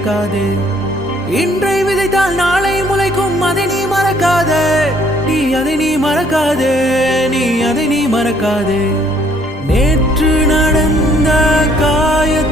இழக்காதே. இன்றை விதைத்தால் நாளை முளைக்கும், அதை நீ மறக்காதே. அதை நீ மறக்காதே, அதை நீ மறக்காதே. நேற்று நடந்த காயத்தை